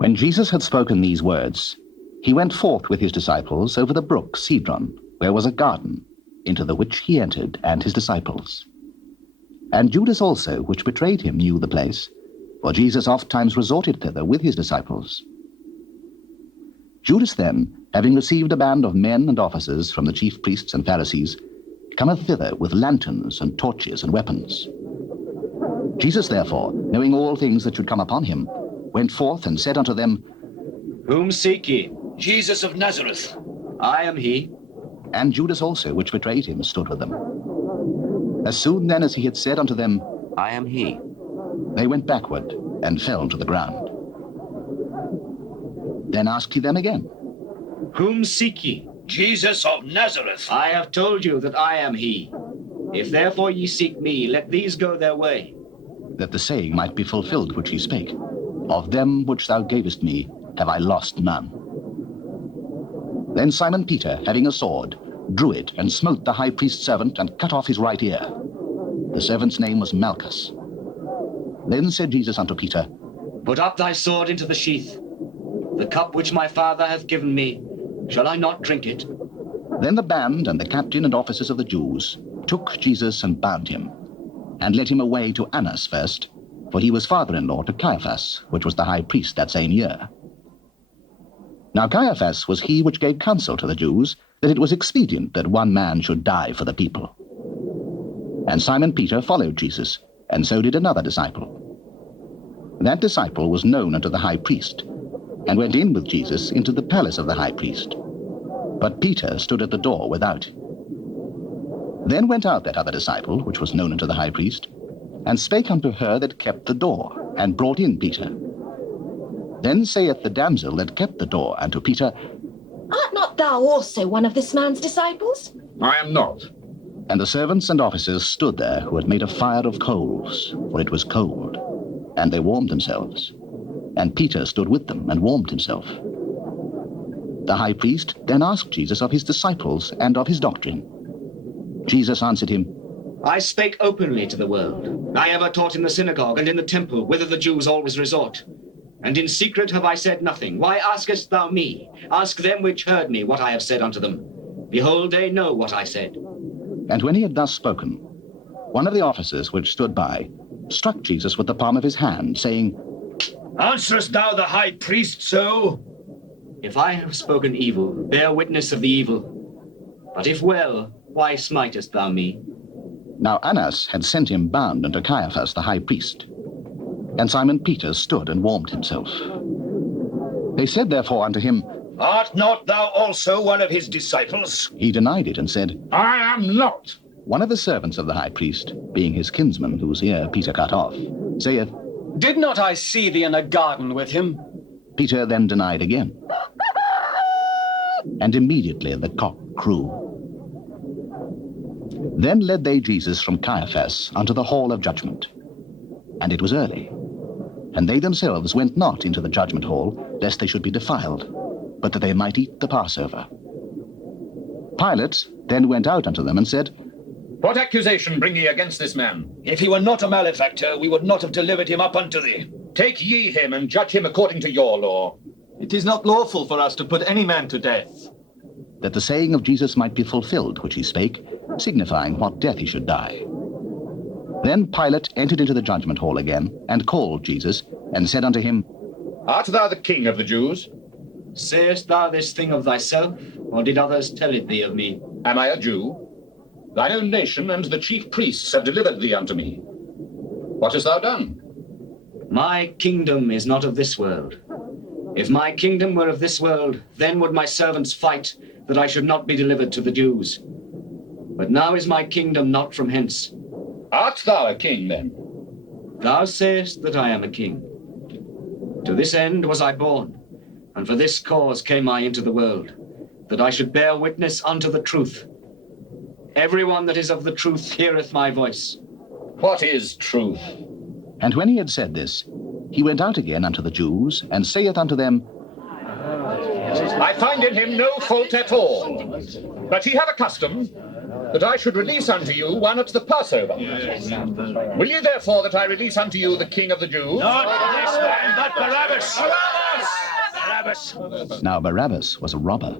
When Jesus had spoken these words, he went forth with his disciples over the brook Cedron, where was a garden, into the which he entered, and his disciples. And Judas also, which betrayed him, knew the place, for Jesus ofttimes resorted thither with his disciples. Judas then, having received a band of men and officers from the chief priests and Pharisees, cometh thither with lanterns and torches and weapons. Jesus therefore, knowing all things that should come upon him, went forth and said unto them, Whom seek ye? Jesus of Nazareth. I am he. And Judas also, which betrayed him, stood with them. As soon then as he had said unto them, I am he, they went backward and fell to the ground. Then asked he them again, Whom seek ye? Jesus of Nazareth. I have told you that I am he. If therefore ye seek me, let these go their way. that the saying might be fulfilled which he spake, Of them which thou gavest me have I lost none. Then Simon Peter, having a sword, drew it, and smote the high priest's servant, and cut off his right ear. The servant's name was Malchus. Then said Jesus unto Peter, Put up thy sword into the sheath. The cup which my Father hath given me, shall I not drink it? Then the band and the captain and officers of the Jews took Jesus and bound him, and led him away to Annas first, for he was father-in-law to Caiaphas, which was the high priest that same year. Now Caiaphas was he which gave counsel to the Jews, that it was expedient that one man should die for the people. And Simon Peter followed Jesus, and so did another disciple. That disciple was known unto the high priest, and went in with Jesus into the palace of the high priest. But Peter stood at the door without. Then went out that other disciple, which was known unto the high priest, and spake unto her that kept the door, and brought in Peter. Then saith the damsel that kept the door unto Peter, Art not thou also one of this man's disciples? I am not. And the servants and officers stood there, who had made a fire of coals, for it was cold, and they warmed themselves. And Peter stood with them, and warmed himself. The high priest then asked Jesus of his disciples, and of his doctrine. Jesus answered him, I spake openly to the world. I ever taught in the synagogue and in the temple, whither the Jews always resort. And in secret have I said nothing. Why askest thou me? Ask them which heard me what I have said unto them. Behold, they know what I said. And when he had thus spoken, one of the officers which stood by struck Jesus with the palm of his hand, saying, Answerest thou the high priest so? If I have spoken evil, bear witness of the evil. But if well, why smitest thou me? Now Annas had sent him bound unto Caiaphas the high priest. And Simon Peter stood and warmed himself. They said therefore unto him, Art not thou also one of his disciples? He denied it, and said, I am not. One of the servants of the high priest, being his kinsman, whose ear Peter cut off, saith, Did not I see thee in a garden with him? Peter then denied again. And immediately the cock crew. Then led they Jesus from Caiaphas unto the hall of judgment. And it was early. And they themselves went not into the judgment hall, lest they should be defiled, but that they might eat the Passover. Pilate then went out unto them and said, What accusation bring ye against this man? If he were not a malefactor, we would not have delivered him up unto thee. Take ye him and judge him according to your law. It is not lawful for us to put any man to death. that the saying of Jesus might be fulfilled, which he spake, signifying what death he should die. Then Pilate entered into the judgment hall again, and called Jesus, and said unto him, Art thou the king of the Jews? Sayest thou this thing of thyself, or did others tell it thee of me? Am I a Jew? Thine own nation and the chief priests have delivered thee unto me. What hast thou done? My kingdom is not of this world. If my kingdom were of this world, then would my servants fight, that I should not be delivered to the Jews. But now is my kingdom not from hence. Art thou a king, then? Thou sayest that I am a king. To this end was I born, and for this cause came I into the world, that I should bear witness unto the truth. Everyone that is of the truth heareth my voice. What is truth? And when he had said this, he went out again unto the Jews, and saith unto them, I find in him no fault at all. But ye have a custom that I should release unto you one at the Passover. Will ye therefore that I release unto you the king of the Jews? Not this man, but Barabbas! Barabbas! Now Barabbas was a robber.